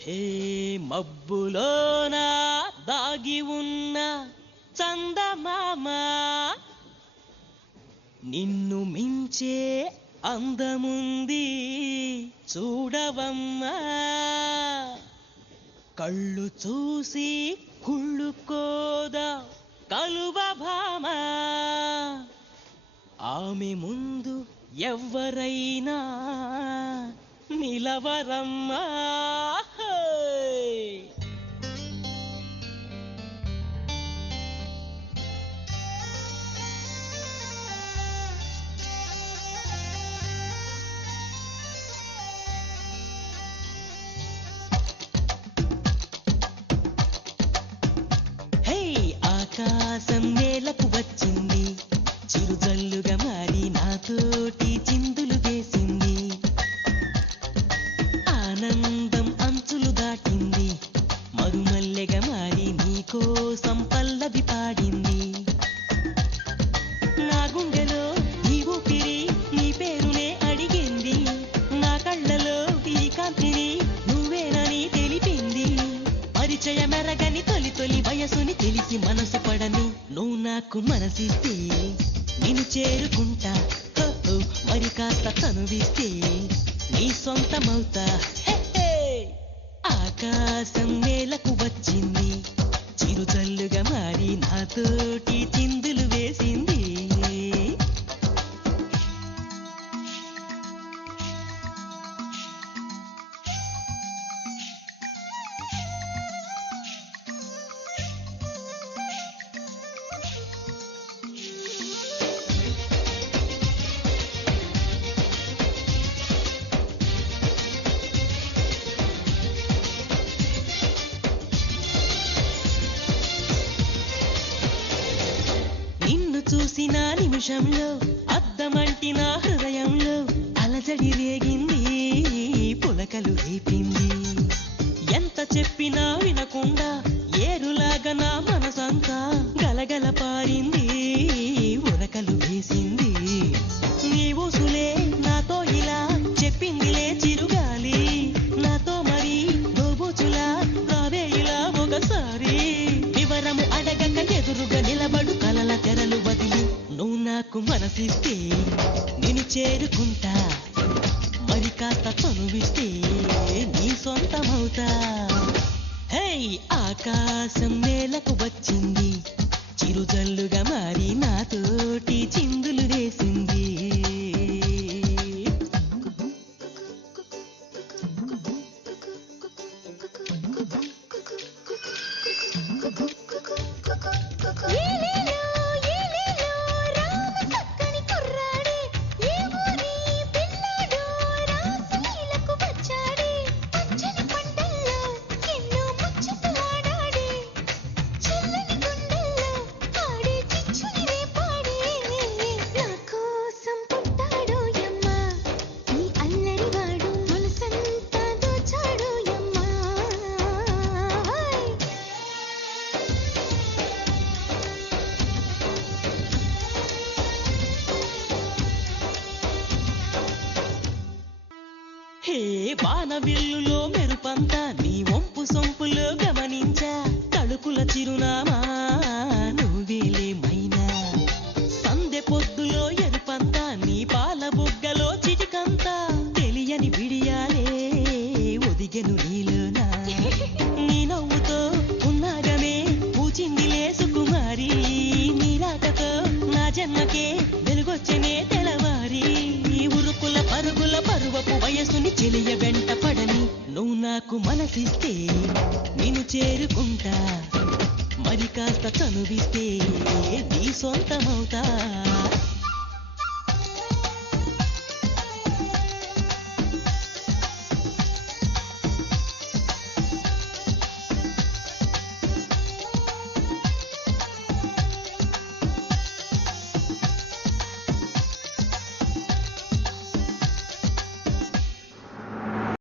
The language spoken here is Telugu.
హే మబ్బులోన దాగి ఉన్న చందమామ నిన్ను మించే అందముంది చూడవమ్మా కళ్ళు చూసి కుళ్ళుకోదా కలువ భామ ఆమె ముందు ఎవ్వరైనా నిలవరమ్మా ఆకాశం నేలకు వచ్చింది చిరుజల్లుగా మారి నాతోటి చిందులు వేసింది ఆనందం అంచులు దాటింది మరుమల్లెగా మారి నీకోసం పల్లవి పాడింది నా గుండెలో నీ ఊపిరి నీ పేరునే అడిగింది నా కళ్ళలో ఈ కాంతిని నువ్వేనని తెలిపింది పరిచయమెరగని తొలి తొలి వయసుని తెలిసి మనసు పడని నువ్వు నాకు మనసిస్తే నిన్ను చేరుకుంటా మరి కాస్త కనువిస్తే నీ సొంతమవుతా ఆకాశం నేలకు వచ్చింది చిరుజల్లుగా మారి నాతోటి చిందులు వేసింది చూసిన నిమిషంలో అద్దమంటి నా హృదయంలో అలజడి రేగింది పులకలు రేపింది ఎంత చెప్పినా వినకుండా ఏరులాగా నా మనసంతా గలగల పారింది ఉరకలు వేసింది నీ ఊసులే నాతో ఇలా చెప్పిందిలే చిరుగాలి నాతో మరి దోబూచులా రావే ఇలా ఒకసారి వివరము అడగక ఎదురుగా నిలబడు కలల తెరలు వదిలి నువ్వు నాకు మనసిస్తే నేను చేరుకుంటా మరి కాస్త చనువిస్తే నీ సొంతమవుతా హే ఆకాశం నేలకు వచ్చింది చిరుజల్లుగా మారి నాతోటి చిందులు వేసింది హే వానవిల్లులో మెరుపంతా నీ వంపు సొంపులో గమనించా తలుపుల చిరునామా నువ్వేలే మైనా సందె పొద్దులో ఎరుపంతా నీ పాల బుగ్గలో చిటికంతా తెలియని విడియాలే ఒదిగెను నీలోనా నీ నవ్వుతో ఉన్నాగమే పూచిందిలే సుకుమారి నీ రాకతో నా జన్మకే వెలుగొచ్చనే తెలవారి ఉరుకుల పరుగుల పరువపు వయసుని చెలియ వెంట పడని నువ్వు నాకు మనసిస్తే నేను చేరుకుంటా మరి కాస్త చనువిస్తే నీ సొంతమవుతా